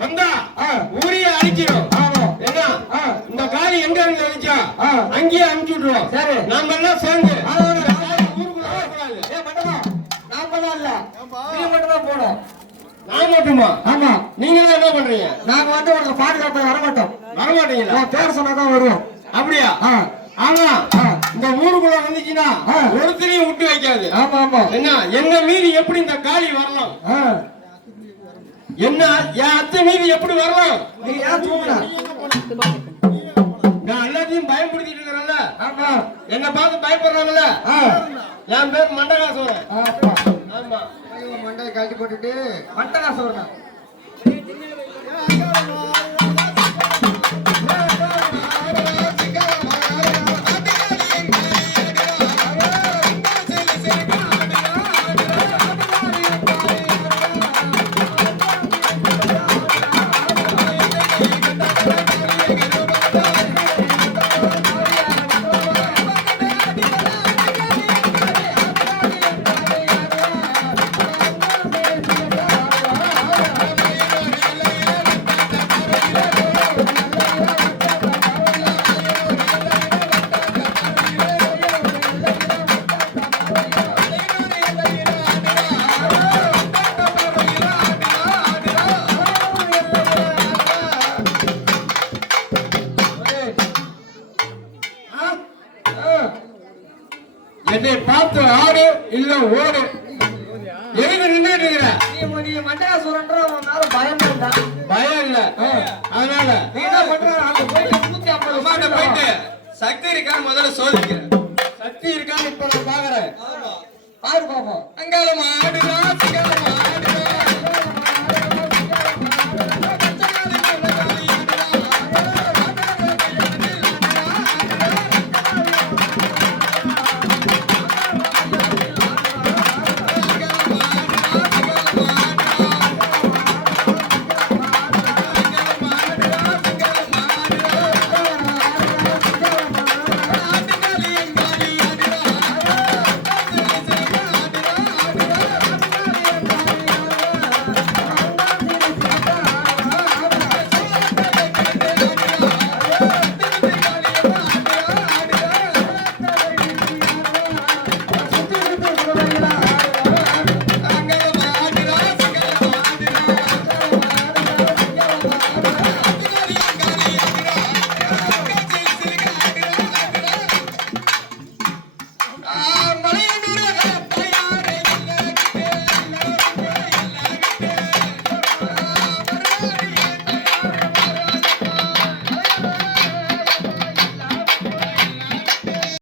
வந்தா ஊரையே அழிச்சிடும். என்ன இந்த காலி எங்க இருந்து வந்துச்சா அங்கேயே அனுப்பிச்சு விட்டுருவோம். சரி நாம எல்லாம் சேர்ந்து ஊருக்குள்ள வரக்கூடாது. நாம இல்ல நீ மட்டும் தான் போனோம். நான் மட்டுமா? ஆமா. நீங்க என்ன பண்றீங்க? நாங்க வந்து உனக்கு பாதுகாப்பு வரமாட்டோம். வரமாட்டீங்களா? பேர் சொன்னாதான் வருவோம். அப்படியா? ஆமா. இந்த ஊருக்குள்ள வந்துச்சுன்னா ஒருத்தரையும் விட்டு வைக்காது. ஆமா ஆமா. என்ன மீறி எப்படி இந்த காலி வரலாம்? என்ன என் அத்தை மீறி எப்படி வரலாம்? நீ ஏன் தூங்குன? நான் எல்லாத்தையும் பயன்படுத்திட்டு இருக்கிறேன்ல. ஆமா. என்ன பார்த்து பயப்படுறாங்கல்ல. என் பேர் மண்டகாசோரன். ஆமா. மண்டையை கழட்டி போட்டுட்டு மண்டகாசோரன். என்னை பார்த்து ஆடு இல்ல ஓடு. எதுக்கு நின்றுட்டு இருக்கிற? நீ மண்டகாசுரன்ற மேல பயம் இல்ல. பயம் இல்ல. அதனால நீ என்ன பண்ற? அங்க போயிட்டு 150 போயிட்டு சக்தி இருக்கான்னு முதல்ல சோதிக்கிறேன். சக்தி இருக்கான்னு இப்ப நான் பாக்குறேன். பாரு பாப்போம். அங்கால மாடுடா சிங்கால